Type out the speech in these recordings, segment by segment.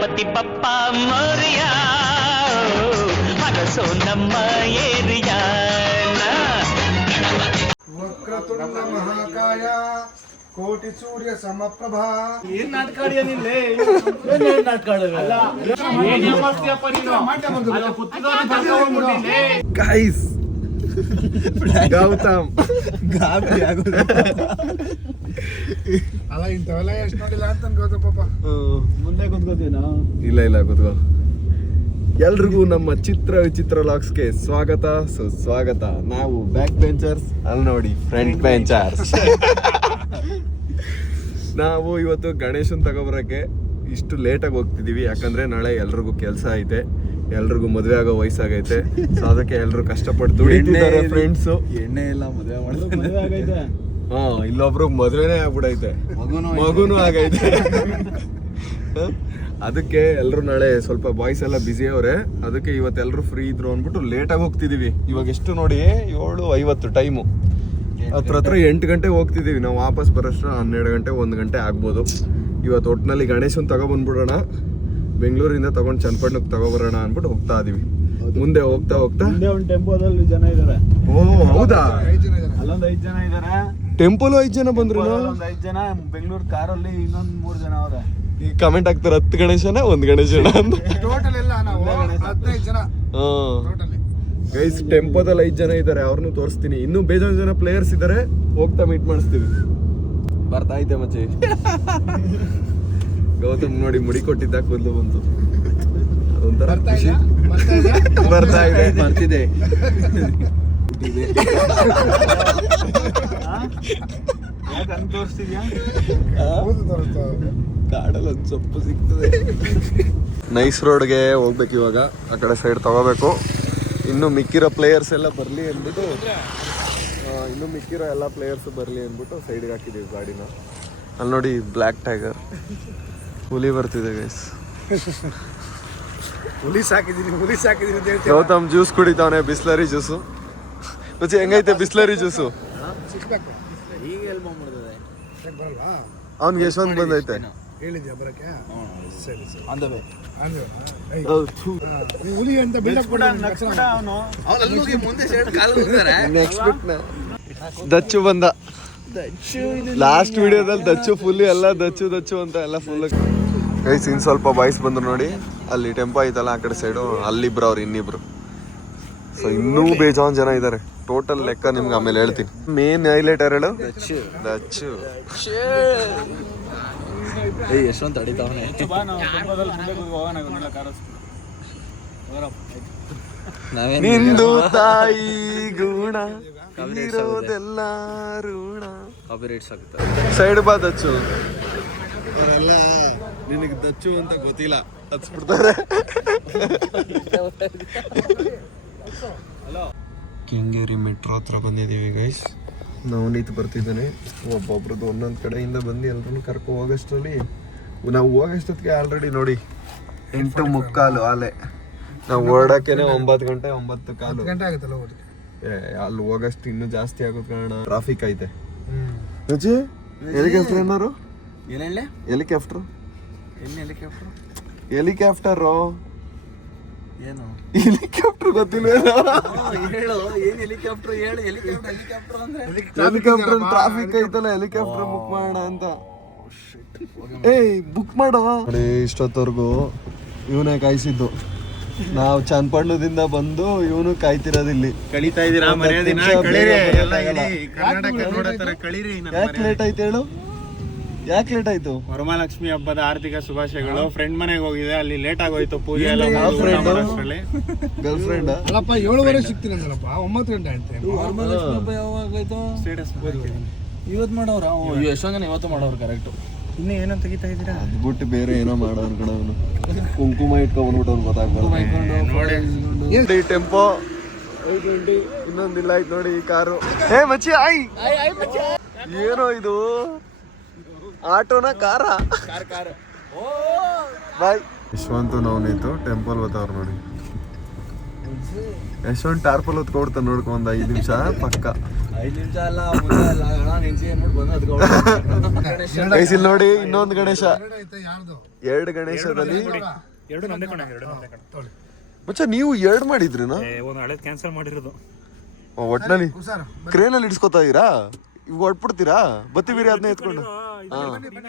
ಗಣಪತಿ ಬಪ್ಪ ಮೋರಿಯ ಹರಸೋ ನಮ್ಮ ಏರಿಯಾನ. ವಕ್ರತುಂಡ ಮಹಾಕಾಯ ಕೋಟಿ ಸೂರ್ಯ ಸಮಪ್ರಭಾ. ಏನ್ ನಾಟಕ ಆಡಿಯ ನಿಲ್ಲೇ? ಗೈಸ್ ಗೌತಮ್ ಗಾಬರಿ ಆಗೋದು ಅಲ್ಲ ಇಂಥವೆಲ್ಲ ಎಷ್ಟು ನೋಡಿಲ್ಲ ಅಂತ ಗೌತಮ್ ಪಾಪ. ಮುಂದೆ ಕುತ್ಕೋತೀನಾ? ಇಲ್ಲ ಕೂತ್ಕೋ. ಎಲ್ರಿಗೂ ನಮ್ಮ ಚಿತ್ರ ವಿಚಿತ್ರ ಲಾಕ್ಸ್ಗೆ ಸ್ವಾಗತ ಸುಸ್ವಾಗತ. ನಾವು ಬ್ಯಾಕ್ ಬೆಂಚರ್ಸ್, ಅಲ್ಲಿ ನೋಡಿ ಫ್ರಂಟ್ ಬೆಂಚರ್ಸ್. ನಾವು ಇವತ್ತು ಗಣೇಶನ್ ತಗೊಬರಕ್ಕೆ ಇಷ್ಟು ಲೇಟಾಗಿ ಹೋಗ್ತಿದೀವಿ, ಯಾಕಂದ್ರೆ ನಾಳೆ ಎಲ್ರಿಗೂ ಕೆಲಸ ಐತೆ, ಎಲ್ರಿಗೂ ಮದುವೆ ಆಗೋ ವಯಸ್ಸಾಗೈತೆ. ಸೊ ಅದಕ್ಕೆ ಎಲ್ರು ಕಷ್ಟಪಟ್ಟು ದುಡಿತಿದ್ದಾರೆ ಫ್ರೆಂಡ್ಸು. ಎಣ್ಣೆ ಇಲ್ಲ, ಮದುವೆ ಆಗೈತೆ. ಹಾ, ಇಲ್ಲೊಬ್ರು ಮದುವೆನೇ ಆಗ್ಬಿಡೈತೆ, ಮಗುನು ಆಗೈತೆ. ಅದಕ್ಕೆ ಎಲ್ರು ನಾಳೆ ಸ್ವಲ್ಪ ಬಾಯ್ಸ್ ಎಲ್ಲ ಬಿಸಿ ಅವ್ರೆ, ಅದಕ್ಕೆ ಇವತ್ತೆಲ್ರು ಫ್ರೀ ಇದ್ರು ಅಂದ್ಬಿಟ್ಟು ಲೇಟಾಗಿ ಹೋಗ್ತಿದೀವಿ. ಇವಾಗ ಎಷ್ಟು ನೋಡಿ, 7:50 ಟೈಮು. ಹತ್ರ 8 ಗಂಟೆ ಹೋಗ್ತಿದೀವಿ. ನಾವು ವಾಪಸ್ ಬರೋಷ್ಟ್ರ 12 ಗಂಟೆ 1 ಗಂಟೆ ಆಗ್ಬೋದು. ಇವತ್ತು ಒಟ್ಟಿನಲ್ಲಿ ಗಣೇಶನ್ ತಗೊಬಂದ್ಬಿಡೋಣ, ಬೆಂಗಳೂರಿಂದ ತಗೊಂಡು ಚನ್ನಪಟ್ಟಣಕ್ಕೆ ತಗೊಬರೋಣ ಅಂದ್ಬಿಟ್ಟು ಹೋಗ್ತಾ ಇದೀವಿ. ಮುಂದೆ ಹೋಗ್ತಾ ಒಂದು ಟೆಂಪೋದಲ್ಲಿ ಜನ ಇದಾರೆ. ಓ ಹೌದಾ? ಅಲ್ಲೊಂದು 5 ಜನ ಇದಾರೆ. ಟೆಂಪಲ್ 5 ಜನ ಬಂದ್ರು. 5 ಜನ ಬೆಂಗಳೂರು ಕಾರಲ್ಲಿ, ಇನ್ನೊಂದು 3 ಜನ ಅವ್ರೆ. ಈ ಕಮೆಂಟ್ ಹಾಕ್ತಾರೆ 10 ಗಣೇಶನ 1 ಗಣೇಶನ ಅಂತ. ಟೋಟಲ್ ಎಲ್ಲ ನಾವು 15 ಜನ ಟೋಟಲ್. ಗೈಸ್ ಟೆಂಪೋದಲ್ಲಿ 5 ಜನ ಇದ್ದಾರೆ, ಅವ್ರನ್ನು ತೋರಿಸ್ತೀನಿ. ಇನ್ನೂ ಬೇಜಾನ್ ಜನ ಪ್ಲೇಯರ್ಸ್ ಇದ್ದಾರೆ, ಹೋಗ್ತಾ ಮೀಟ್ ಮಾಡಿಸ್ತೀವಿ. ಬರ್ತಾ ಐತೆ ಮಚ್ಚಿ. ಗೌತಮ್ ನೋಡಿ ಮುಡಿ ಕೊಟ್ಟಿದ್ದ ಕೂದಲು ಬಂತು, ಅದೊಂಥರ ಖುಷಿ. ಬರ್ತಾ ಇದೆ ಬರ್ತಿದೆ. ಕಾಡಲ್ಲಿ ಒಂದು ಸೊಪ್ಪು ಸಿಗ್ತದೆ. ನೈಸ್ ರೋಡ್ಗೆ ಹೋಗ್ಬೇಕು ಇವಾಗ, ಆ ಕಡೆ ಸೈಡ್ ತಗೋಬೇಕು. ಇನ್ನು ಮಿಕ್ಕಿರೋ ಪ್ಲೇಯರ್ಸ್ ಎಲ್ಲ ಬರಲಿ ಅಂದ್ಬಿಟ್ಟು, ಇನ್ನು ಮಿಕ್ಕಿರೋ ಎಲ್ಲ ಪ್ಲೇಯರ್ಸ್ ಬರಲಿ ಅಂದ್ಬಿಟ್ಟು ಸೈಡ್ಗೆ ಹಾಕಿದ್ದೀವಿ ಗಾಡಿನ. ಅಲ್ಲಿ ನೋಡಿ ಬ್ಲ್ಯಾಕ್ ಟೈಗರ್ ಹುಲಿ ಬರ್ತಿದೆ ಗೈಸ್. ಹುಲಿ ಸಾಕಿದೀನಿ ಅಂತ ಹೇಳ್ತೀವಿ. ಗೌತಮ್ ಜ್ಯೂಸ್ ಕುಡಿತಾವನೆ, ಬಿಸ್ಲರಿ ಜ್ಯೂಸು. ಮತ್ತೆ ಹೆಂಗೈತೆ ಬಿಸ್ಲರಿ ಜ್ಯೂಸು? ಈಗ ಎಲ್ಲಿ ಬಂದ್ಬಿಡ್ತದೆ, ಬರಲ್ವಾ? ಅವ್ನಿಗೆ ಎಷ್ಟೊಂದು ಬಂದೈತೆ ಹೇಳಿದ್ಯಾ ಬರಕ್ಕೆ? ಸರಿ ಅಂದವೆ ಹುಲಿ ಅಂತ ಬಿಲ್ಡಪ್ ದಚ್ಚು ಬಂದ. ಲಾಸ್ಟ್ ವಿಡಿಯೋದಲ್ಲಿ ದಚ್ಚು ಫುಲ್ ಎಲ್ಲ ದಚ್ಚು ಅಂತ ಎಲ್ಲ ಫುಲ್. ಗೈಸ್ ಇನ್ ಸ್ವಲ್ಪ ಬಾಯ್ಸ್ ಬಂದ್ರು ನೋಡಿ, ಅಲ್ಲಿ ಟೆಂಪೋ ಐತಲ್ಲ ಆ ಕಡೆ ಸೈಡು, ಅಲ್ಲಿಬ್ರು ಅವ್ರು ಇನ್ನಿಬ್ರು. ಸೊ ಇನ್ನೂ ಬೇಜಾನ್ ಜನ ಇದ್ದಾರೆ. ಟೋಟಲ್ ಲೆಕ್ಕ ನಿಮ್ಗೆ ಆಮೇಲೆ ಹೇಳ್ತೀನಿ. ಮೇನ್ ಹೈಲೈಟ್ ಹೇಳು, ದಚ್ಚು. ಎಷ್ಟೊಂದು ತಡಿತಾವನೆ. ನಿಂದು ತಾಯಿ ಗುಣ ಇರೋದೆಲ್ಲ ಋಣ. ಸೈಡ್ ಬಾ ದಚ್ಚು. ಅವರೆಲ್ಲ ನಿನಗೆ ದಚ್ಚು ಅಂತ ಗೊತ್ತಿಲ್ಲ ಹಚ್ಬಿಡ್ತಾರೆ. ಕೆಂಗೇರಿ ಮೆಟ್ರೋ ಹತ್ರ ಬಂದಿದ್ದೀವಿ ಗೈಸ್. ನವನೀತ್ ಬರ್ತಿದ್ದಾನೆ, ಒಬ್ಬೊಬ್ರದ್ದು ಒಂದೊಂದು ಕಡೆಯಿಂದ ಬಂದು ಎಲ್ಲರೂ ಕರ್ಕೊ ಹೋಗೋಷ್ಟರಲ್ಲಿ, ನಾವು ಹೋಗೋಷ್ಟೊತ್ತಿಗೆ ಆಲ್ರೆಡಿ ನೋಡಿ 8:45 ಆಲೆ. ನಾವು ಹೊರಡಕ್ಕೇನೆ 9 ಗಂಟೆ 9:15 ಗಂಟೆ ಆಗುತ್ತಲ್ಲ. ಅಲ್ಲಿ ಹೋಗೋಷ್ಟು ಇನ್ನೂ ಜಾಸ್ತಿ ಆಗೋದ್ ಕಾರಣ ಟ್ರಾಫಿಕ್ ಐತೆ. ಹೆಲಿಕಾಪ್ಟರ್ ಏನಾರು ಹೆಲಿಕಾಪ್ಟರ್ ಏನು ಹೆಲಿಕಾಪ್ಟರ್ ಗೊತ್ತಿಲ್ಲ. ಹೇಳು, ಏನ್ ಹೆಲಿಕಾಪ್ಟರ್ ಹೇಳು. ಹೆಲಿಕಾಪ್ಟರ್ ಅಂದ್ರೆ ಹೆಲಿಕಾಪ್ಟರ್ ಟ್ರಾಫಿಕ್ ಐತಲ್ಲ, ಹೆಲಿಕಾಪ್ಟರ್ ಬುಕ್ ಮಾಡೋಣ ಅಂತ. ಬುಕ್ ಮಾಡೋ. ಇಷ್ಟೊತ್ತವರೆಗೂ ಇವನೇ ಕಾಯಿಸಿದ್ದು. ನಾವು ಚನ್ನಪಟ್ಟಣದಿಂದ ಬಂದು ಇವನು ಕಾಯ್ತಿರೋದಿಲ್ಲಿ. ಕಳೀತಾ ಇದೀರಾ? ಯಾಕೆ ಲೇಟ್ ಆಯ್ತು ಹೇಳು? ಯಾಕೆ ಲೇಟ್ ಆಯ್ತು? ವರಮಹಾಲಕ್ಷ್ಮಿ ಹಬ್ಬದ ಆರ್ಥಿಕ ಶುಭಾಶಯಗಳು. ಫ್ರೆಂಡ್ ಮನೆಗೆ ಹೋಗಿದೆ, ಅಲ್ಲಿ ಲೇಟ್ ಆಗೋಯ್ತು ಪೂಜೆ ಎಲ್ಲ. ಗರ್ಲ್ ಫ್ರೆಂಡ್ ಅಲ್ಲಪ್ಪ 7:30 ಸಿಗ್ತೀನಿ ಅಂದಲ್ಲಪ್ಪ, 9 ಗಂಟೆ ಅಂತೆ. ವರಮಹಾಲಕ್ಷ್ಮಿ ಹಬ್ಬ ಯಾವಾಗಾಯ್ತು? ಸ್ಟೇಟಸ್ ಇವತ್ತು ಮಾಡೋರ? ಎಷ್ಟೊಂದು ಜನ ಇವತ್ತು ಮಾಡೋರು. ಕರೆಕ್ಟು. ಇನ್ನು ಏನೋ ತೆಗಿತಾ ಇದ್ದೀರಾ? ಅದ್ ಬಿಟ್ಟು ಬೇರೆ ಏನೋ ಮಾಡೋರು ಕಣ. ಅವನು ಕುಂಕುಮ ಇಟ್ಕೊಂಡ್ಬಿಟ್ಟು ಅವ್ನು ಗೊತ್ತಾಗ್ಬಾರ್ದು. ಟೆಂಪೋ 520 ಇನ್ನೊಂದಿಲ್ಲ ಆಯ್ತು ನೋಡಿ ಈ ಕಾರು. ಮಚ್ಚಿ ಆಯ್ ಏನೋ ಇದು, ಆಟೋನ ಕಾರ? ಬಾಯ್. ಯಶವಂತು ನವನೀತು ಟೆಂಪಲ್ ಬತ್ತವ್ರು ನೋಡಿ. ಯಶವಂತ್ ಟಾರ್ಪಲ್ ಹೊತ್ಕೊಡ್ತಾನೆ ನೋಡ್ಕೊ ಒಂದ್ 5 ನಿಮಿಷ ಪಕ್ಕ. 5 ನಿಮಿಷ ಅಲ್ಲ ಮುಂದೆ ಅಲ್ಲ ನಿಂಚಿ ಏನ್ಬಿಟ್ಟು ಬಂದು ಅದಕ್ಕೆ ಗೈಸ್ ಇಲ್ಲಿ ನೋಡಿ ಇನ್ನೊಂದು ಗಣೇಶ. ಯಾರ್ದು 2 ಗಣೇಶದಲ್ಲಿ ಎರಡು ನಮ್ದೇ ಕಣ ಮಚ್ಚ ನೀವು 2 ಮಾಡಿದ್ರಿನಾ? ಒಂದು ಹಳೇದು ಕ್ಯಾನ್ಸಲ್ ಮಾಡಿರೋದು. ಒಟ್ನಲ್ಲಿ ಕ್ರೇನಲ್ಲಿ ಇಡ್ಸ್ಕೊತಾ ಇದೀರಾ? ಇವಾಗ ಹೊಟ್ಬಿಡ್ತೀರಾ? ಬತ್ತೀವಿರಿ ಅದನ್ನ ಎತ್ಕೊಂಡು.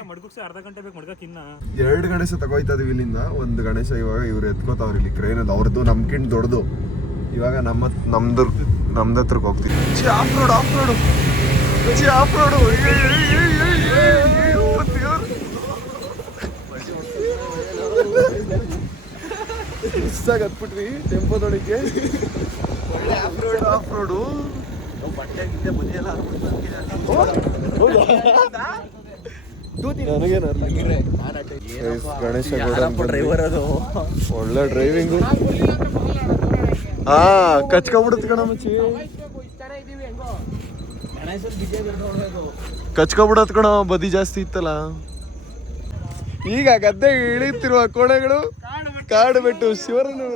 ಮಡ್ಗುಕ್ಸಿ ಅರ್ಧ ಗಂಟೆ ಬೇಕು ಮಡ್ಗಕ್ಕಿನ್ನ. 2 ಗಣೇಶ ತಗೋಯ್ತಾ ಇದೀವಿ ಇಲ್ಲಿಂದ. ಒಂದು ಗಣೇಶ ಇವಾಗ ಇವ್ರು ಎತ್ಕೋತಾವ್ರಿ ಇಲ್ಲಿ ಕ್ರೇನಲ್ಲಿ. ಅವ್ರದ್ದು ನಮ್ಗಿಂತ ದೊಡ್ಡದು. ಇವಾಗ ನಮ್ದು ಹತ್ರಕ್ಕೆ ಹೋಗ್ತೀವಿ. Off road off road off road. ಮಿಸ್ಸಾಗಿ ಹತ್ಬಿಟ್ವಿ ಟೆಂಪೋದೊಳಗೆ. ಒಳ್ಳೆ ಆಫ್ ರೋಡು. ಗಣೇಶ ಡ್ರೈವರ್ ಅದು ಒಳ್ಳೆ ಡ್ರೈವಿಂಗು. ಹಾ ಕಚ್ಕೊಬಿಡುತ್ತೆ ಕಣ ಮಚ್ಚಿ. ಕಚ್ಕೊಬಿಡತ್ ಕಣ, ಬದಿ ಜಾಸ್ತಿ ಇತ್ತಲ್ಲ. ಈಗ ಗದ್ದೆ ಇಳಿತಿರುವ ಕೋಣೆಗಳು ಕಾಡು ಬಿಟ್ಟು ಶಿವರನ್ನು.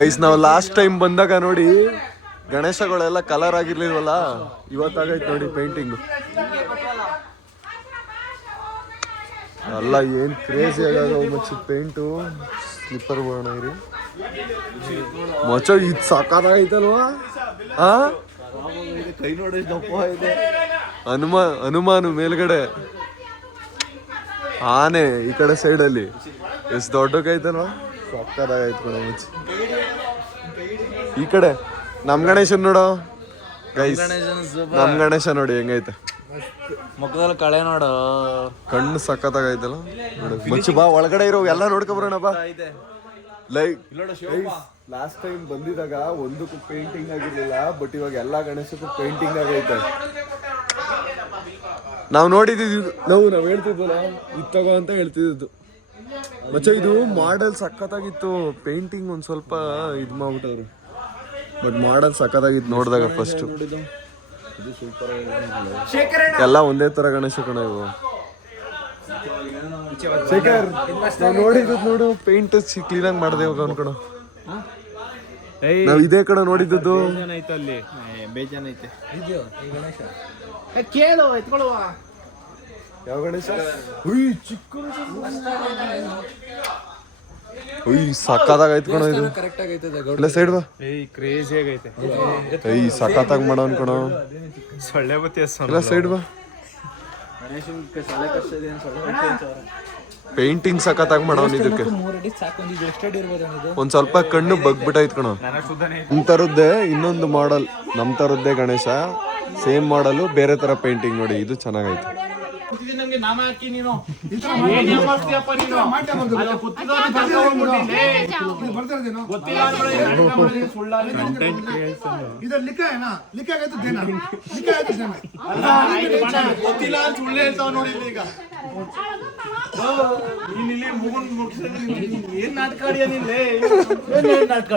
ಗೈಸ್ ನಾವು ಲಾಸ್ಟ್ ಟೈಮ್ ಬಂದಾಗ ನೋಡಿ ಗಣೇಶಗಳೆಲ್ಲ ಕಲರ್ ಆಗಿರ್ಲಿಲ್ವಲ್ಲ, ಇವತ್ತಾಗೈತೆ ನೋಡಿ ಪೇಂಟಿಂಗ್. ಅಲ್ಲ ಏನ್ ಕ್ರೇಜಿ ಆಗಾಗ ಮಚ್ಚ ಪೇಂಟು. ಸ್ಲಿಪ್ಪರ್ ಬೋಣ ಇರಿ ಮಚ್ಚ, ಇದು ಸಾಕಾಗೈತಲ್ವಾ? ಆ ಕೈ ನೋಡಿ ದಪ್ಪ ಇದೆ. ಹನುಮಾನು ಮೇಲ್ಗಡೆ, ಆನೆ ಈ ಕಡೆ ಸೈಡಲ್ಲಿ ಎಷ್ಟು ದೊಡ್ಡಕೈತಲ್ವಾ? ಸಾಕಾಗೈತ್ ಕಣ ಮಚ್ಚ. ಈ ಕಡೆ ನಮ್ ಗಣೇಶನ್ ನೋಡೋ ಗೈಸ್, ನಮ್ ಗಣೇಶ ನೋಡಿ ಹೆಂಗೈತೆ. ಮುಖದಲ್ಲಿ ಕಳೆ ನೋಡು, ಕಣ್ಣು ಸಖತ್ತಾಗೈತಲ್ಲ. ಮಚ್ಚು ಬಾ ಒಳಗಡೆ ಇರೋ ಎಲ್ಲ ನೋಡ್ಕೊಬರೋಣ ಬಾ. ಲೈಕ್ ಲಾಸ್ಟ್ ಟೈಮ್ ಬಂದಿದಾಗ ಒಂದಕ್ಕೂ ಪೇಂಟಿಂಗ್ ಆಗಿರ್ಲಿಲ್ಲ, ಬಟ್ ಇವಾಗ ಎಲ್ಲಾ ಗಣೇಶಕ್ಕೂ ಪೇಂಟಿಂಗ್ ಆಗೈತೆ. ನಾವು ನೋಡಿದ್ವಿ, ನಾವು ಹೇಳ್ತಿದ್ವಲ್ಲ ಇದು ತಗೋ ಅಂತ ಹೇಳ್ತಿದ್ದು ಮಚ್ಚ. ಇದು ಮಾಡೆಲ್ ಸಖತ್ತಾಗಿತ್ತು, ಪೇಂಟಿಂಗ್ ಒಂದ್ ಸ್ವಲ್ಪ ಇದ್ ಮಾಡ್ಬಿಟ್ಟವ್ರು, ಬಟ್ ಮಾಡೆಲ್ ಸಖತ್ತಾಗಿತ್ತು ನೋಡಿದಾಗ ಫಸ್ಟ್. ಎಲ್ಲ ಒಂದೇ ತರ ಗಣೇಶ ಕಣ ಇವು. ಶೇಖರ್ ನಾವು ನೋಡಿದ್ದು ನೋಡು, ಪೇಂಟ್ ಕ್ಲೀನ್ ಆಗಿ ಮಾಡ್ದೆ ಇವಾಗ ಅನ್ಕೊಣ. ನಾವ್ ಇದೇ ಕಡೆ ನೋಡಿದ್ದು. ಅಲ್ಲಿ ಬೇಜಾನ್ ಐತೆ. ಕೇಳು ಎತ್ಕೊಳ್ಳುವ. ಯಾವ ಗಣೇಶ? ಉಯ್ ಚಿಕ್ಕ ಉಯ್ ಸಖತ್ತಾಗ ಐತ್ ಕಣ ಇದು. ಕರೆಕ್ಟ್ ಆಗೈತದೆ. ಇಲ್ಲ ಸೈಡ್ ಬಾ. ಕ್ರೇಜಿ ಆಗೈತೆ. ಸಖತ್ತಾಗಿ ಮಾಡೋ ಅನ್ಕೊಣ. ಸೊಳ್ಳೆ ಬತ್ತಿ ಇಲ್ಲ ಸೈಡ್ ಬಾ. ಪೇಂಟಿಂಗ್ ಸಖತ್ತಾಗಿ ಮಾಡೋನ್ ಇದಕ್ಕೆ. ಒಂದ್ ಸ್ವಲ್ಪ ಕಣ್ಣು ಬಗ್ಬಿಟ್ಟೈತ್ ಕಣ. ನಮ್ ತರದ್ದೇ ಇನ್ನೊಂದು ಮಾಡಲ್, ನಮ್ ತರದ್ದೇ ಗಣೇಶ, ಸೇಮ್ ಮಾಡಲು ಬೇರೆ ತರ ಪೇಂಟಿಂಗ್ ನೋಡಿ. ಇದು ಚೆನ್ನಾಗೈತೆ. ಏನ್ ನಾಟಕ ಆಡಿಯ ನಿನ್ನೆ? ನಾಟಕ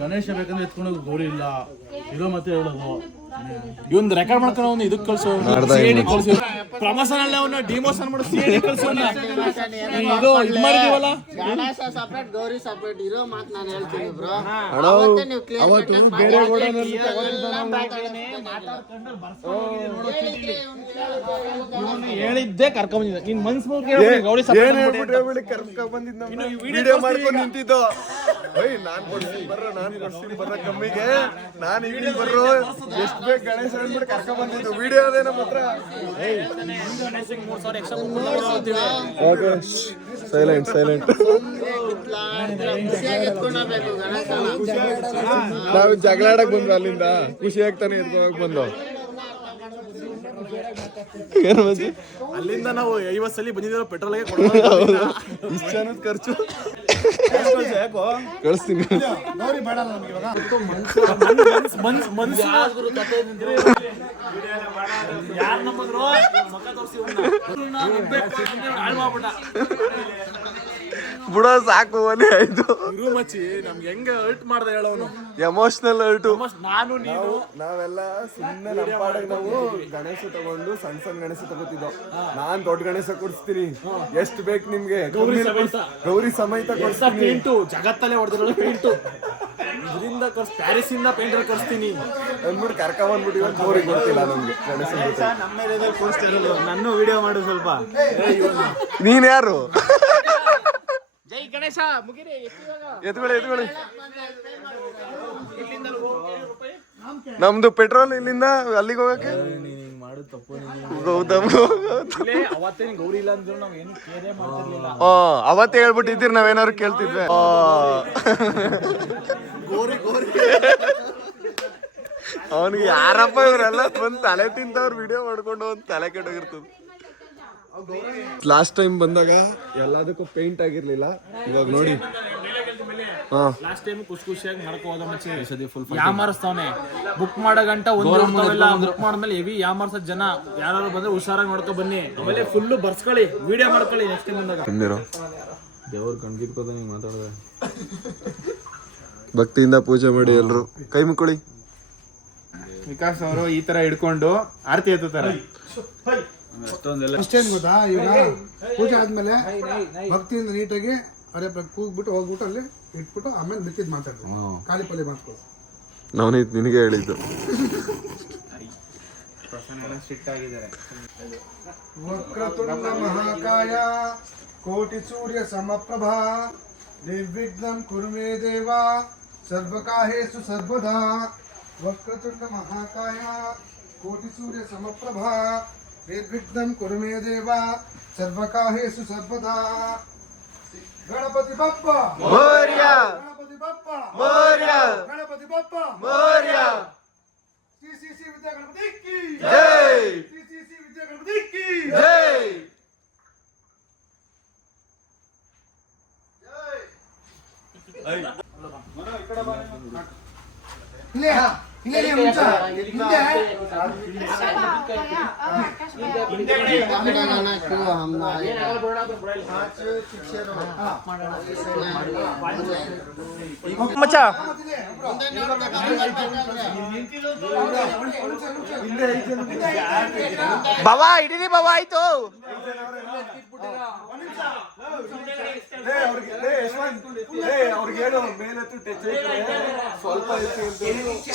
ಗಣೇಶ ಬೇಕಂದ್ರೆ ಎತ್ಕೊಂಡೋಗಿ ಗೋಳಿ ಇಲ್ಲ ಇರೋ ಮತ್ತೆ ಹೇಳೋದು. ಇವನ್ ರೆಕಾರ್ಡ್ ಮಾಡ್ಕೊಂಡು ಅವ್ನು ಇದಕ್ಕೆ ಕಳ್ಸೋ, ಕಳ್ಸಿ ಪ್ರಮೋಷನ್ ಅಲ್ಲ, ಅವನ್ನ ಡಿಮೋಷನ್ ಮಾಡೋ ಸಿಡಿ ಕಳ್ಸೋ. ಇದು ಇದು ಮಾಡಿದೀವಲ್ಲ, ಗಣೇಶ ಸಪರೇಟ್ ಗೌರಿ ಸಪರೇಟ್ ಇರೋ ಮಾತು ನಾನು ಹೇಳ್ತೀನಿ ಬ್ರೋ. ಅವತ್ತು ಬೇರೆ ಗೋಡನಲ್ಲಿ ಹೇಳಿದ್ದೆ ಕರ್ಕೊಂಡ್ ಬಂದಿದ್ದ. ನಿನ್ ಮನ್ಸ್ ಗೌರಿ ವಿಡಿಯೋ ಮಾಡ್ಕೊಂಡು ನಿಂತಿದ್ದು. ನಾನ್ ಕೊಡ್ತೀನಿ ಬರ್ರ ಕಮ್ಮಿಗೆ, ನಾನ್ ಇಲ್ಲಿ ಬರ್ರೋ ಎಷ್ಟು ಬೇಕು ಗಣೇಶ ಅಂದ್ಬಿಟ್ಟು ಕರ್ಕೊಂಡ್ ಬಂದಿದ್ದು. ವಿಡಿಯೋ ಅದೇ ನಮ್ಮ ಹತ್ರ. ಸೈಲೆಂಟ್ ನಾವು ಜಗಳಾಡಕ್ ಬಂದ್ವಿ ಅಲ್ಲಿಂದ, ಖುಷಿ ಆಗ್ತಾನೆ ಎದ್ಕೋಕ್ ಬಂದು. ಅಲ್ಲಿಂದ ನಾವು 50 ಸಲ ಬಂದಿದ್ದೀವಿ ಪೆಟ್ರೋಲ್ಗೆ. ಇಷ್ಟ ಅನ್ನೋದು ಖರ್ಚು ಕಳಿಸ್ತೀನಿ. ಬಿಡೋ ಸಾಕು ಒಲೆ ಆಯ್ತು. ಇರು ಮಚ್ಚಿ ನಮ್ಗೆ ಹೆಂಗೆ ಹರ್ಟ್ ಮಾಡ್ದೆ ಹೇಳೋನು. ಎಮೋಷನಲ್ ಹರ್ಟು. ನಾನು ನೀನು ನಾವೆಲ್ಲ ಸುಮ್ಮನೆ ನಾವು ಗಣೇಶ ತಗೊಂಡು ಸಣ್ಣ ಗಣೇಶ ತಗೋತಿದ್ದೋ. ನಾನ್ ದೊಡ್ಡ ಗಣೇಶ ಕೊಡಿಸ್ತೀನಿ, ಎಷ್ಟು ಬೇಕು ನಿಮ್ಗೆ, ಗೌರಿ ಸಮೇತ ಕೊಡಿಸ್ತೀನಿ. ಪೇಂಟು ಜಗತ್ತಲ್ಲೇ ಹೊಡೆದಿರೋ ಪೇಂಟು, ಇದರಿಂದ ಪ್ಯಾರಿಸ್ ಇಂದ ಪೇಂಟರ್ ಕರ್ಸ್ತೀನಿ ಅಂದ್ಬಿಟ್ಟು ಕರ್ಕೊಂಡ್ಬಿಟ್ಟು ಇವತ್ತು ಗೌರಿ ಕೊಡ್ತಿಲ್ಲ ನಮ್ಗೆ ಗಣೇಶ. ನಮ್ಮ ಏರಿಯಾದಲ್ಲಿ ಕೂರಿಸ್ತಿರೋದು. ನನ್ನ ವಿಡಿಯೋ ಮಾಡು ಸ್ವಲ್ಪ. ನೀನ್ ಯಾರು? ಜೈ ಗಣೇಶ ಮುಗಿರಿ. ಎತ್ಕೊಳ್ಳಿ. ನಮ್ದು ಪೆಟ್ರೋಲ್ ಇಲ್ಲಿಂದ ಅಲ್ಲಿಗೆ ಹೋಗಕ್ಕೆ ಮಾಡು ತಪ್ಪು. ಅವತ್ತೇ ಗೌರಿ ಇಲ್ಲ ಅಂದ್ರು ನಾವ್ ಏನು ಕೇರೆ ಮಾಡ್ತಿರ್ಲಿಲ್ಲ. ಅವತ್ತೇ ಹೇಳ್ಬಿಟ್ಟಿದ್ದೀರಿ ನಾವೇನಾದ್ರು ಕೇಳ್ತಿದ್ವಿ. ಅವನಿಗೆ ಯಾರಪ್ಪ ಇವರೆಲ್ಲ ಬಂದು ತಲೆ ತಿಂತವ್ರು ವಿಡಿಯೋ ಮಾಡ್ಕೊಂಡು ಒಂದು ತಲೆ ಕೆಟ್ಟೋಗಿರ್ತದೆ. ಲಾಸ್ಟ್ ಟೈಮ್ ಬಂದಾಗ ಎಲ್ಲದಕ್ಕೂ ಪೇಂಟ್ ಆಗಿರ್ಲಿಲ್ಲ, ಇವಾಗ ನೋಡಿ. ಲಾಸ್ಟ್ ಟೈಮ್ ಖುಷಿಯಾಗಿ ಮಾಡಕ್ ಹೋದ ಮುಂಚೆ ಯಾಮಾರಿಸ್ತಾವನೆ. ಬುಕ್ ಮಾಡೋ ಗಂಟ ಒಂದೆಲ್ಲ ಬುಕ್ ಮಾಡಿದ್ಮೇಲೆ ಹೆವಿ ಯಾಮಾರ್ಸೋ ಜನ. ಯಾರು ಬಂದ್ರೆ ಹುಷಾರಾಗಿ ನೋಡ್ಕೊ ಬನ್ನಿ. ಆಮೇಲೆ ಫುಲ್ಲು ಬರ್ಸ್ಕೊಳ್ಳಿ, ವಿಡಿಯೋ ಮಾಡ್ಕೊಳ್ಳಿ ನೆಕ್ಸ್ಟ್ ಟೈಮ್ ಬಂದಾಗ. ದೇವ್ರ ಕಣ್ಗಿಟ್ಕೋದ ನೀವು ಮಾತಾಡೋದ. ಭಕ್ತಿಯಿಂದ ಪೂಜೆ ಮಾಡಿ ಎಲ್ರು ಕೈ ಮುಕ್ಕೊಳ್ಳಿ. ವಿಕಾಸ್ ಅವರು ಈ ತರ ಹಿಡ್ಕೊಂಡು ಆರತಿ ಎತ್ತುತ್ತಾರೆ. ಅಷ್ಟೇನ್ ಗೊತ್ತಾ, ಈಗ ಪೂಜೆ ಆದ್ಮೇಲೆ ಭಕ್ತಿಯಿಂದ ನೀಟಾಗಿ ಅರೆ ಕೂಗ್ಬಿಟ್ಟು ಹೋಗ್ಬಿಟ್ಟು ಅಲ್ಲಿ ಇಟ್ಬಿಟ್ಟು ಆಮೇಲೆ ಮಿಕ್ಕಿದ್ ಮಾತಾಡ್ಬೋದು. ಖಾಲಿ ಪಲ್ಲಿ ಮಾತಾಡ್ಬೋದು. ನವನೀತ್ ನಿನಗೆ ಹೇಳಿದ್ದು. ವಕ್ರತುಂಡ ಮಹಾಕಾಯ ಕೋಟಿ ಸೂರ್ಯ ಸಮಪ್ರಭಾ ನಿರ್ವಿಘ್ನಂ ಕುರು ಮೇ ದೇವ ಸರ್ವಕಾರ್ಯೇಷು ಸರ್ವದಾ. ವಕ್ರತುಂಡ ಮಹಾಕಾಯ ಕೋಟಿ ಸೂರ್ಯ ಸಮಪ್ರಭಾ ನಿರ್ವಿಘ್ನಂ ಕುರು ಮೇ ದೇವ ಸರ್ವಕಾರ್ಯೇಷು ಸರ್ವದಾ. ಗಣಪತಿ ಬಪ್ಪ ಮೋರ್ಯ, ಗಣಪತಿ ಬಪ್ಪ ಮೋರ್ಯ, ಗಣಪತಿ ಬಪ್ಪ ಮೋರ್ಯ. ಶ್ರೀ ವಿದ್ಯಾ ಗಣಪತಿ ಕಿ ಜೈ, ಶ್ರೀ ವಿದ್ಯಾ ಗಣಪತಿ ಕಿ ಜೈ. ಇಲ್ಲೇ ಇಲ್ಲೇ ಮುಂಚೆ ಹಿಂದೆ ಮಚ್ಚ ಬಾವಾ ಇಡೀ ಬಾವಾ ಆಯ್ತು.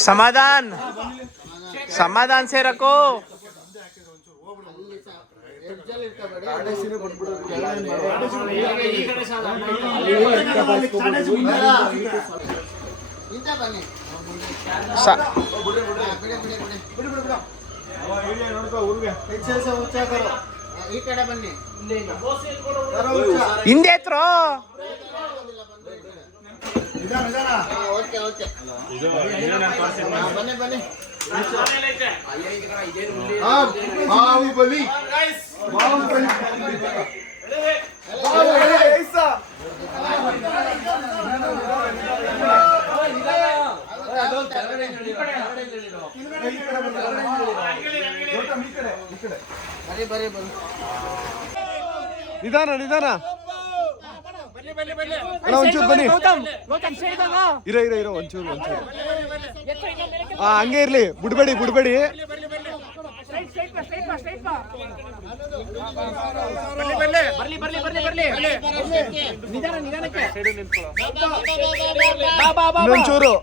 समाधान से रखो. ಈ ಕಡೆ ಬನ್ನಿ. ಹಿಂದೆ ಎತ್ರೋ. ಓಕೆ ಓಕೆ ಬನ್ನಿ ಬನ್ನಿ. ಬಾಹುಬಲಿ ಬರೀ ಬರೀ ನಿಧಾನ ನಿಧಾನ. ಒಂಚೂರು ಬನ್ನಿ. ಇರೋ ಒಂಚೂರು ಹಂಗೆ ಇರ್ಲಿ, ಬಿಡ್ಬೇಡಿ. ಇನ್ನೊಂಚೂರು.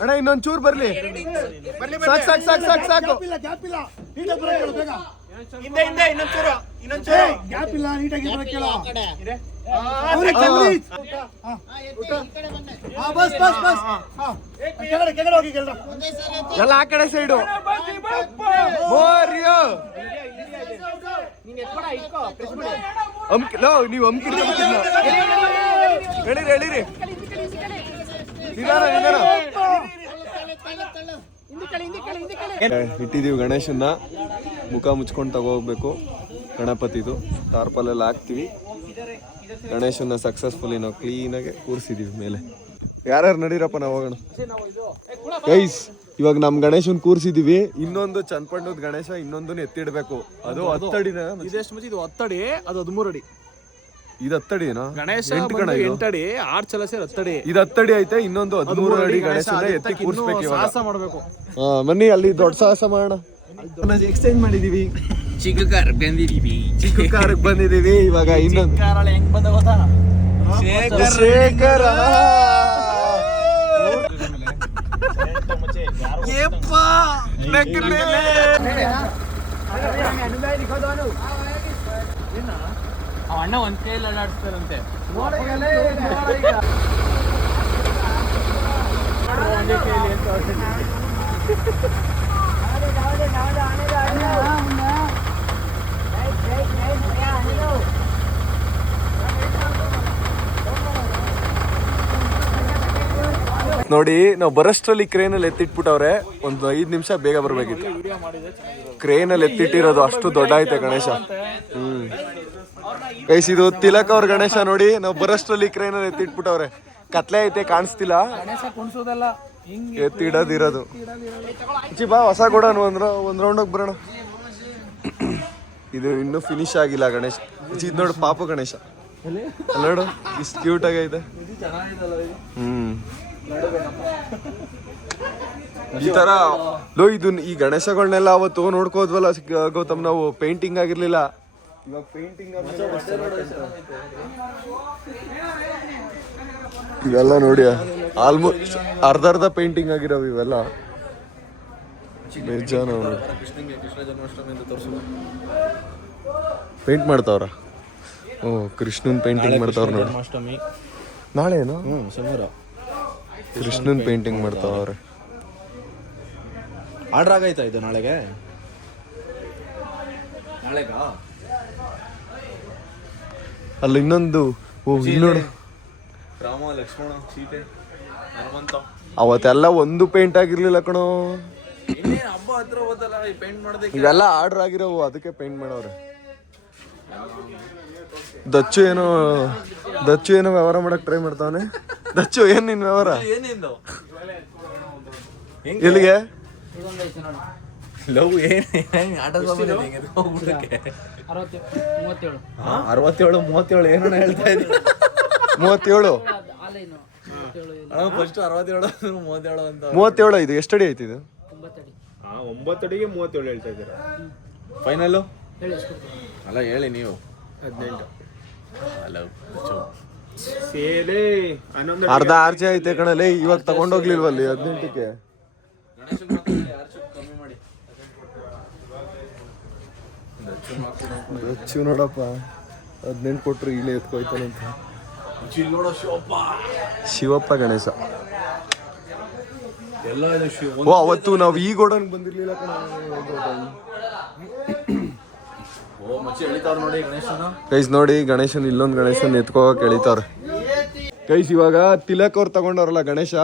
ಅಣ್ಣ ಇನ್ನೊಂಚೂರು ಬರ್ಲಿ. ಸಾಕು. ಗ್ಯಾಪ್ ಇಲ್ಲ, ನೀಟಾಗಿ ಕೇಳೋ. ಎಲ್ಲ ಆ ಕಡೆ ಸೈಡು. ನೀವು ಹಮ್ಕಿರಿ ಹೇಳಿರಿ. ಇಟ್ಟಿದೀವಿ ಗಣೇಶನ್ನ. ಮುಖ ಮುಚ್ಕೊಂಡು ತಗೋಗ್ಬೇಕು. ಗಣಪತಿದು ಟಾರ್ಪಲೆಲ್ಲ ಹಾಕ್ತಿವಿ. ಗಣೇಶನ್ನ ಸಕ್ಸಸ್ಫುಲಿ ನಾವು ಕ್ಲೀನಾಗಿ ಕೂರಿಸಿದೀವಿ ಮೇಲೆ. ಯಾರ್ಯಾರು ನಡೀರಪ್ಪ ನಾವು ಹೋಗೋಣ ಗೈಸ್. ಇವಾಗ ನಮ್ ಗಣೇಶನ್ ಕೂರ್ಸಿದೀವಿ, ಇನ್ನೊಂದು ಚನ್ನಪಣ್ಣದ ಗಣೇಶ ಇನ್ನೊಂದನ್ನ ಎತ್ತಿಡ್ಬೇಕು. ಅದು 10 ಅಡಿನ? ಇದೆಷ್ಟು ಮಚ್ಚಿ? ಇದು 10 ಅಡಿ, ಅದು 13 ಅಡಿ. ಇದು 10 ಅಡಿನಾ? ಗಣೇಶ 8 ಅಡಿ, 8 ಚಲ ಸೇರಿ 10 ಅಡಿ. ಇದು 10 ಅಡಿ ಐತೆ, ಇನ್ನೊಂದು 13 ಅಡಿ ಗಣೇಶನ ಎತ್ತಿ ಕೂರ್ಸ್ಬೇಕು ಇವಾಗ. ಸಾಹಸ ಮಾಡ್ಬೇಕು. ಬನ್ನಿ ಅಲ್ಲಿ ದೊಡ್ಡ ಸಾಹಸ ಮಾಡೋಣ. ಎಕ್ಸ್ಚೇಂಜ್ ಮಾಡಿದೀವಿ, ಚಿಕ್ಕ ಕಾರ್ ಬಂದಿದೀವಿ. ಇವಾಗ ಇನ್ನೊಂದು ಕಾರಲ್ಲಿ ಹೆಂಗ್ ಬಂದ ಗೊತ್ತಾ? ಶೇಖರ ಅಣ್ಣ ಒಂದ್ ಕೈಯಲ್ಲಿ ಅಲ್ಲಾಡಿಸ್ತಾರಂತೆ. ನೋಡಿ, ನಾವು ಬರೋಷ್ಟ್ರಲ್ಲಿ ಕ್ರೇನಲ್ಲಿ ಎತ್ತಿಟ್ಬಿಟ್ಟವ್ರೆ. ಒಂದು 5 ನಿಮಿಷ ಬೇಗ ಬರ್ಬೇಕಿತ್ತು. ಕ್ರೇನಲ್ಲಿ ಎತ್ತಿಟ್ಟಿರೋದು ಅಷ್ಟು ದೊಡ್ಡ ಐತೆ ಗಣೇಶ. ಗೈಸ್, ಇದು ತಿಲಕ್ ಅವ್ರ ಗಣೇಶ ನೋಡಿ. ನಾವು ಬರೋಷ್ಟ್ರಲ್ಲಿ ಕ್ರೇನಲ್ಲಿ ಎತ್ತಿಟ್ಬಿಟ್ಟವ್ರೆ. ಕತ್ಲೆ ಐತೆ, ಕಾಣಿಸ್ತಿಲ್ಲ. ಎತ್ತಿಡೋದಿರೋದು ಬಾ, ಹೊಸ ಕೊಡೋಣ. ಒಂದ್ ರೌಂಡ್ ಹೋಗಿ ಬರೋಣ. ಇದು ಇನ್ನೂ ಫಿನಿಶ್ ಆಗಿಲ್ಲ ಗಣೇಶ. ಇದು ನೋಡು, ಪಾಪು ಗಣೇಶ ನೋಡು, ಇಷ್ಟು ಕ್ಯೂಟ್ ಆಗೈತೆ. ಈ ತರ ಇದು ಈ ಗಣೇಶಗಳನ್ನೆಲ್ಲ ಅವತ್ತು ನೋಡ್ಕೋದ್ವಲ್ಲ ಗೌತಮ್, ನಾವು ಪೇಂಟಿಂಗ್ ಆಗಿರ್ಲಿಲ್ಲ. ಇವಾಗ ಪೇಂಟಿಂಗ್ ಇವೆಲ್ಲ ನೋಡಿ, ಆಲ್ಮೋಸ್ಟ್ ಅರ್ಧ ಪೇಂಟಿಂಗ್ ಆಗಿರೋವು ಇವೆಲ್ಲ. ಬೇಜಾನ ಪೇಂಟ್ ಮಾಡ್ತಾವ್ರ. ಓ, ಕೃಷ್ಣನ್ ಪೇಂಟಿಂಗ್ ಮಾಡ್ತಾವ್ರ ನೋಡಿ. ನಾಳೆ ಏನು? ಕೃಷ್ಣನ್ ಪೇಂಟಿಂಗ್ ಮಾಡ್ತಾವ್ರೆ. ಆರ್ಡರ್ ಆಗೈತಾ ಇದು ನಾಳೆಗೆ? ಅಲ್ಲ ಇನ್ನೊಂದು, ಓ ನೋಡು, ರಾಮ, ಲಕ್ಷ್ಮಣ, ಸೀತೆ, ಹನುಮಂತ. ಅವತ್ತೆಲ್ಲ ಒಂದು ಪೇಂಟ್ ಆಗಿರ್ಲಿಲ್ಲ ಕಣೋ. ಹಬ್ಬ ಹತ್ರ ಹೋದಲ್ಲ, ಪೇಂಟ್ ಮಾಡೋದಕ್ಕೆ ಇವೆಲ್ಲ ಆರ್ಡರ್ ಆಗಿರೋವು, ಅದಕ್ಕೆ ಪೇಂಟ್ ಮಾಡವ್ರೆ. ದಚ್ಚು ಏನೋ ವ್ಯವಹಾರ ಮಾಡಕ್ ಟ್ರೈ ಮಾಡ್ತಾವನೆ. ದಚ್ಚು, ಏನ್ ನಿನ್ ವ್ಯವಹಾರ? ಎಲ್ಲಿಗೆ? ಲವ್ ಏನ್ 67 37 ಏನೋ ಹೇಳ್ತಾ ಇದ್ದೀನಿ. 37 ಫಸ್ಟ್ 67 37 ಅಂತ. 37 ಇದು ಎಷ್ಟಡಿ ಐತಿ ಇದು? 9 ಅಡಿಗೆ 37 ಹೇಳ್ತಾ ಇದ್ದೀರಾ? ಫೈನಲ್ ಅಲ್ಲ ಹೇಳಿ ನೀವು. 18 ಅಲ್ಲ ಸೇಲೆ 11 ಅರ್ಧ ಆರ್ಚೆ ಐತೆ ಕಣಲೆ. ಇವಾಗ ತಗೊಂಡೋಗ್ಲಿಲ್ವಲ್ಲಿ 18ಕ್ಕೆ. ದಚ್ಚು ನೋಡಪ್ಪ, 18 ಕೊಟ್ರು ಇಲ್ಲೇ ಎತ್ಕೊಯ್ತಾನಂತ. ಶಿವಪ್ಪ ಗಣೇಶ. ಓ, ಅವತ್ತು ನಾವು ಈ ಗೋಡನ್ ಬಂದಿರ್ಲಿಲ್ಲ ಕಣ. ಗೈಸ್ ನೋಡಿ, ಗಣೇಶನ್ ಇಲ್ಲೊಂದು ಗಣೇಶನ್ ಎತ್ಕೋಕ್ ಎಳಿತಾರ. ಗೈಸ್, ಇವಾಗ ತಿಲಕ್ ಅವ್ರು ತಗೊಂಡವ್ರಲ್ಲ ಗಣೇಶ,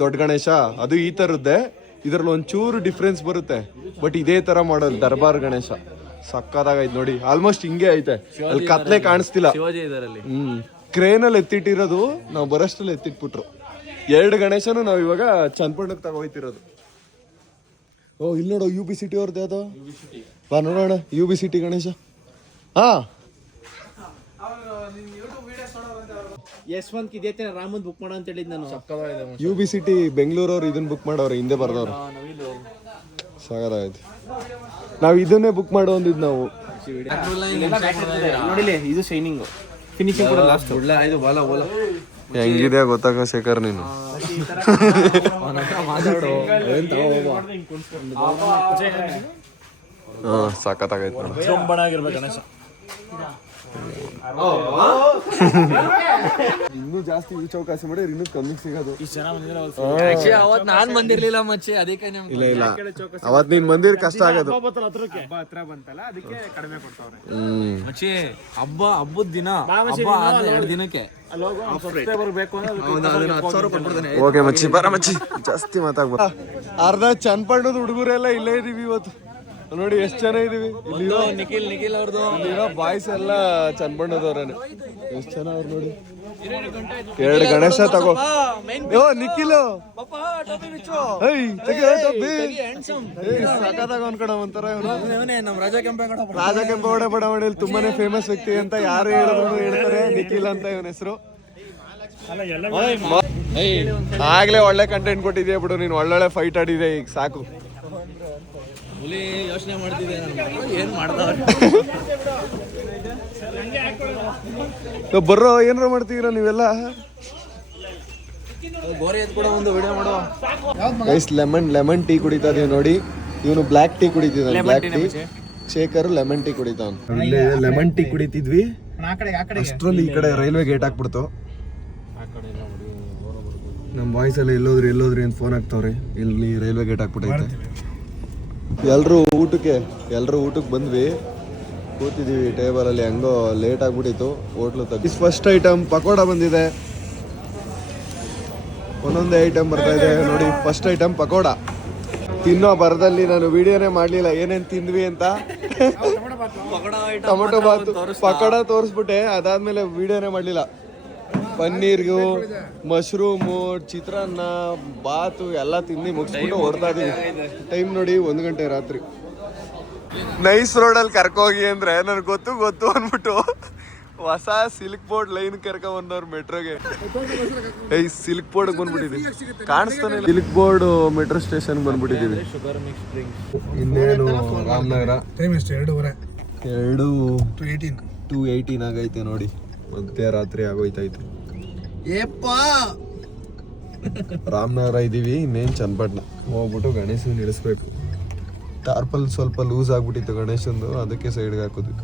ದೊಡ್ಡ ಗಣೇಶ, ಅದು ಈ ತರದ್ದೇ. ಇದ್ರಲ್ಲಿ ಒಂಚೂರು ಡಿಫ್ರೆನ್ಸ್ ಬರುತ್ತೆ, ಬಟ್ ಇದೇ ತರ ಮಾಡೋದು ದರ್ಬಾರ್ ಗಣೇಶ. ಸಕ್ಕದಾಗೈತೆ ನೋಡಿ, ಆಲ್ಮೋಸ್ಟ್ ಹಿಂಗೆ ಐತೆ. ಅಲ್ಲಿ ಕತ್ಲೆ ಕಾಣಿಸ್ತಿಲ್ಲ. ಕ್ರೇನಲ್ಲಿ ಎತ್ತಿಟ್ಟಿರೋದು, ನಾವು ಬರೋಷ್ಟಲ್ಲಿ ಎತ್ತಿಟ್ಬಿಟ್ರು. 2 ಗಣೇಶನು ನಾವು ಇವಾಗ ಚನ್ನಪಣ್ಣಕ್ಕೆ ತಗೋಯ್ತಿರೋದು. ಓ, ಇಲ್ಲಿ ನೋಡು, UB-City ಅವ್ರದ್ದು ಯಾವ್ದು? ಬಾ ನೋಡೋಣ, UB-City ಗಣೇಶ. ಹಾ, ಯಶವಂತ್ ಇದೇ ರಾಮನ್ ಬುಕ್ ಮಾಡೋ ಅಂತ ಹೇಳಿದ್ ನಾನು. UB-City ಬೆಂಗಳೂರವ್ರು ಇದನ್ನ ಬುಕ್ ಮಾಡೋರು, ಹಿಂದೆ ಬರ್ದವ್ರು. ಸಾಗದಾಯ್ತು. ನಾವು ಇದನ್ನೇ ಬುಕ್ ಮಾಡೋ ಅಂದಿದ್ ನಾವು. ನೋಡಿಲಿ, ಇದು ಶೈನಿಂಗ್ ಫಿನಿಶಿಂಗ್ ಕೂಡ ಲಾಸ್ಟ್. ಹೆಂಗಿದೆ ಗೊತ್ತಾಗ ಶೇಖರ್ ನೀನು. ಹಾ, ಸಾಕತ್ತಾಗೈತೆ ನೋಡು. ಗಣೇಶ ಇನ್ನೂ ಜಾಸ್ತಿ ಚೌಕಾಸಿ ಮಾಡಿದ್ರೆ ಇನ್ನೂ ಕಮ್ಮಿ ಸಿಗೋದು. ಅವತ್ ನಾನ್ ಬಂದಿರ್ಲಿಲ್ಲ ಮಚ್ಚಿ, ಅದಕ್ಕೆ ಇಲ್ಲ ಅವತ್ ನೀನ್ ಬಂದಿರ್ ಕಷ್ಟ ಆಗೋದು. ಹತ್ರ ಬಂತಲ್ಲ, ಅದಕ್ಕೆ ಕಡಿಮೆ ಕೊಡ್ತಾವ್ರೆ. ಮಚ್ಚಿ ಹಬ್ಬದ ದಿನ, ಹಬ್ಬ ಆದ 2 ದಿನಕ್ಕೆ ಓಕೆ ಮಚ್ಚಿ, ಬರ ಮಚ್ಚಿ, ಜಾಸ್ತಿ ಮಾತಾಡ್ಬಾರ. ಅರ್ಧ ಚನ್ನಪಣ್ಣದ ಹುಡುಗರೆಲ್ಲ ಇಲ್ಲೇ ಇದೀವಿ ಇವತ್ತು. ನೋಡಿ ಎಷ್ಟು ಜನ ಇದೀವಿ. ನಿಖಿಲ್ ಅವ್ರದ್ದು ಬಾಯ್ಸ್ ಎಲ್ಲ ಚನ್ನಪಣ್ಣದವ್ರೇನೆ. ಎಷ್ಟು ಜನ ಅವ್ರು ನೋಡಿ. 2 ಗಣೇಶ ತಗೋ. ಯೋ ನಿಖಿಲು ಸಖತ್ತಾಗ ಒಂದ್ ಕಡೆ ಒಂಥರ ರಾಜ ಕೆಂಪೇಗೌಡ ಬಡಾವಣೆಯಲ್ಲಿ ತುಂಬಾನೇ ಫೇಮಸ್ ವ್ಯಕ್ತಿ ಅಂತ ಯಾರು ಹೇಳಿದ್ರು ಹೇಳ್ತಾರೆ ನಿಖಿಲ್ ಅಂತ ಇವನ ಹೆಸರು. ಆಗ್ಲೇ ಒಳ್ಳೆ ಕಂಟೆಂಟ್ ಕೊಟ್ಟಿದ್ಯಾ ಬಿಡು ನೀನ್, ಒಳ್ಳೊಳ್ಳೆ ಫೈಟ್ ಆಡಿದೆ, ಈಗ ಸಾಕು. ಯೋಚನೆ ಮಾಡ್ತಿದ್ದೆ ಏನ್ ಮಾಡ್ದವ್ರೆ. ಬರ್ರೋ ಏನಾರ ಮಾಡ್ತೀರಾ ನೀವೆಲ್ಲ? ಗೋರಿ ಎತ್ ಕೂಡ ಒಂದು ವಿಡಿಯೋ ಮಾಡೋ. ಗೈಸ್ ಲೆಮನ್ ಟೀ ಕುಡಿತಾ ಇದೀವಿ ನೋಡಿ. ಇವನು ಬ್ಲ್ಯಾಕ್ ಟೀ ಕುಡಿತಿದ್ದಾನೆ, black tea. Shekhar lemon tea ಕುಡಿತಾವ್. ಲೆಮನ್ ಟೀ ಕುಡಿತಿದ್ವಿ, ಅಷ್ಟ್ರಲ್ಲಿ ಈ ಕಡೆ ರೈಲ್ವೆ ಗೇಟ್ ಹಾಕ್ಬಿಡ್ತು. ನಮ್ಮ ಬಾಯ್ಸ್ ಎಲ್ಲ ಎಲ್ಲೋದ್ರಿ ಅಂತ ಫೋನ್ ಹಾಕ್ತಾವ್ರಿ. ಇಲ್ಲಿ ರೈಲ್ವೆ ಗೇಟ್ ಹಾಕ್ಬಿಟ್ಟೈತೆ. ಎಲ್ರು ಊಟಕ್ಕೆ ಬಂದ್ವಿ, ಕೂತಿದೀವಿ ಟೇಬಲ್ ಅಲ್ಲಿ. ಹಂಗೋ ಲೇಟ್ ಆಗ್ಬಿಟ್ಟಿತ್ತು, ಹೋಟ್ಲು ತಗ. ಫಸ್ಟ್ ಐಟಮ್ ಪಕೋಡ ಬಂದಿದೆ. ಒಂದೊಂದೇ ಐಟಮ್ ಬರ್ತಾ ಇದೆ ನೋಡಿ. First item pakoda. ತಿನ್ನೋ ಬರದಲ್ಲಿ ನಾನು ವಿಡಿಯೋನೇ ಮಾಡ್ಲಿಲ್ಲ ಏನೇನ್ ತಿಂದ್ವಿ ಅಂತ. ಟೊಮೊಟೊ ಬಾತ್ ಪಕೋಡ ತೋರಿಸ್ಬಿಟ್ಟೆ, ಅದಾದ್ಮೇಲೆ ವಿಡಿಯೋನೇ ಮಾಡ್ಲಿಲ್ಲ. ಪನ್ನೀರ್ಗು, ಮಶ್ರೂಮು, ಚಿತ್ರಾನ್ನ, ಬಾತು ಎಲ್ಲ ತಿಂದು ಮುಗಿಸ್ಬಿಟ್ಟು ಹೊಡ್ತಾ ಇದೀವಿ. ಟೈಮ್ ನೋಡಿ 1 ಗಂಟೆ ರಾತ್ರಿ. ನೈಸ್ ರೋಡಲ್ಲಿ ಕರ್ಕೋಗಿ ಅಂದ್ರೆ ನನಗೆ ಗೊತ್ತು ಅಂದ್ಬಿಟ್ಟು ಹೊಸ ಸಿಲ್ಕ್ ಬೋರ್ಡ್ ಲೈನ್ ಕರ್ಕೊಂಡ್ಬಂದವ್ರು ಮೆಟ್ರೋಗೆ. ಸಿಲ್ಕ್ ಬೋರ್ಡ್ ಬಂದ್ಬಿಟ್ಟಿದೀವಿ, ಕಾಣಿಸ್ತಾನೆ. ಸಿಲ್ಕ್ ಬೋರ್ಡ್ ಮೆಟ್ರೋ ಸ್ಟೇಷನ್ ಬಂದ್ಬಿಟ್ಟಿದೀವಿ. ಇನ್ನೇನು ರಾಮನಗರ. ಟೈಮ್ ಎಷ್ಟು? 2:18 ಆಗೈತೆ ನೋಡಿ. ಮಧ್ಯರಾತ್ರಿ ಆಗೋಯ್ತಾಯ್ತು. ರಾಮನಗರ ಇದೀವಿ. ಇನ್ನೇನು ಚನ್ನಪಟ್ಟಣ ಹೋಗ್ಬಿಟ್ಟು ಗಣೇಶನ್ ಇಳಿಸ್ಬೇಕು. ಟಾರ್ಪಲ್ ಸ್ವಲ್ಪ ಲೂಸ್ ಆಗ್ಬಿಟ್ಟಿತ್ತು ಗಣೇಶಂದು, ಅದಕ್ಕೆ ಸೈಡ್ಗೆ ಹಾಕಿದ್ವಿ.